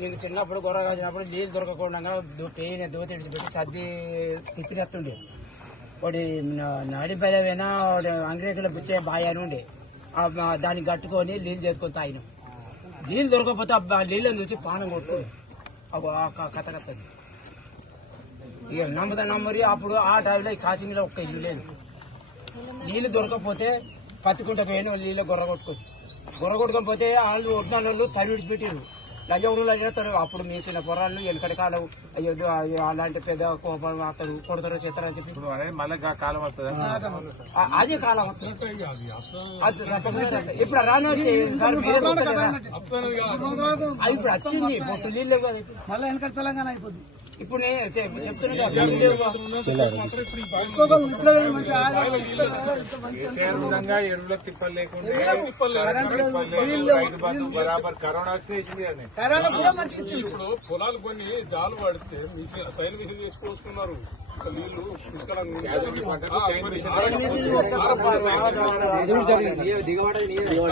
నీకు చిన్నప్పుడు గొర్రె కాసినప్పుడు నీళ్ళు దొరకకుండా పెయిన్ దోతి పెట్టి సర్ది తిప్పినట్టుండే వాడి నడిపైన అంగ్రేకుల పుచ్చే బాయ్ అని ఉండే దాన్ని కట్టుకొని నీళ్ళు చేసుకొని తాగినాం. నీళ్ళు దొరకకపోతే నీళ్ళని చూసి పానం కొట్టుకుంది కథ కత్తది. ఇక నమ్మరి అప్పుడు ఆ టైంలో కాచింగ్లో ఒక్క ఇల్లు లేదు. నీళ్ళు దొరకకపోతే పత్తికుంట పోయిన నీళ్ళు గొర్ర కొట్టుకోకపోతే వాళ్ళు ఒడ్డిన వాళ్ళు తడి విడిచిపెట్టారు. లజవుడు అడిగితారు. అప్పుడు మీసిన పొరాళ్ళు వెనకటి కాలం అయ్యో అలాంటి పెద్ద కోపం అతడు కొడతారు చేస్తారని చెప్పి మళ్ళీ కాలం వస్తుంది. అదే కాలం వస్తుంది. ఇప్పుడు రాను సార్ మీరే ఇప్పుడు వచ్చింది పొట్టు నీళ్ళు మళ్ళీ వెనకటి తెలంగాణ అయిపోతుంది. ఇప్పుడు నేను చెప్తున్నా ఎరువుల తిప్పలు లేకుండా బరాబర్ కరోనా వచ్చేసింది. ఇప్పుడు పొలాలు కొన్ని జాలు పడితే సైన్ మిషన్ చేసుకొస్తున్నారు. నీళ్లు